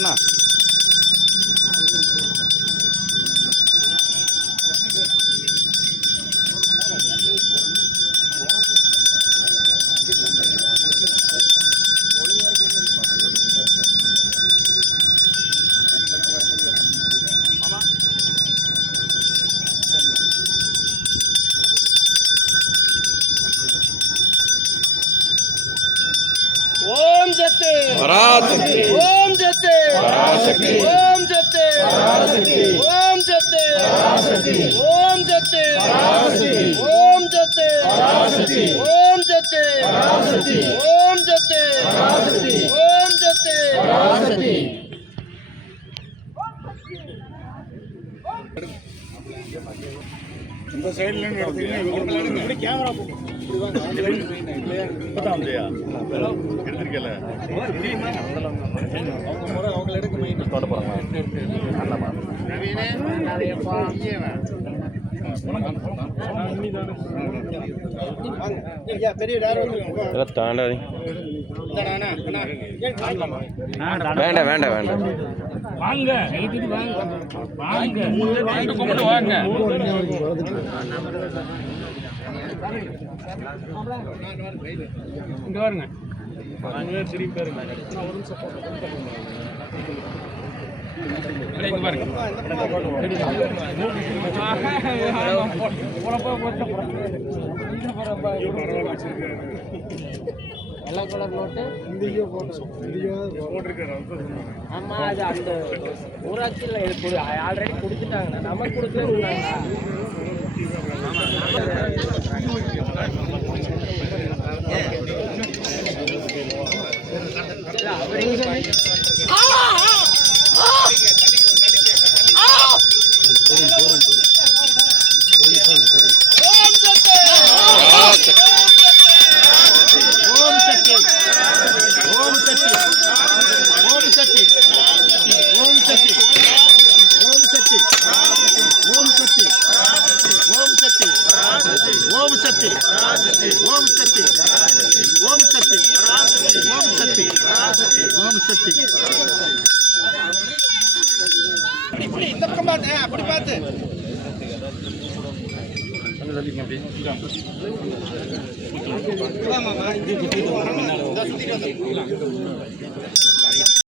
வரண்ணா. ஓம் சக்தி பராசக்தி ஓம் சக்தி பராசக்தி ஓம் சக்தி பராசக்தி ஓம் சக்தி பராசக்தி ஓம் சக்தி பராசக்தி ஓம் சக்தி பராசக்தி ஓம் சக்தி பராசக்தி ஓம் சக்தி பராசக்தி ஓம் சக்தி பராசக்தி. இந்த சைடுல இருந்து எடுத்தீங்கன்னா கேமரா இப்பதான் எடுத்திருக்கல அவங்க எடுக்க தோட்ட போறாங்க. தாண்டாதி வேண்டாம் வேண்டாம் வேண்டாம் வாங்க வாங்க கும்பிட்டு வாங்க. இங்க பாருங்க திரும்பி பாருங்க. ஒரு நிமிஷம் பாருங்க. வெள்ளை கலர் நோட்டு ஆமா, அது அந்த ஊராட்சியில் ஆல்ரெடி கொடுத்துட்டாங்க. நமக்கு கொடுத்துருந்தாங்க. இந்த பக்கம் பார்த்து அப்படி பார்த்து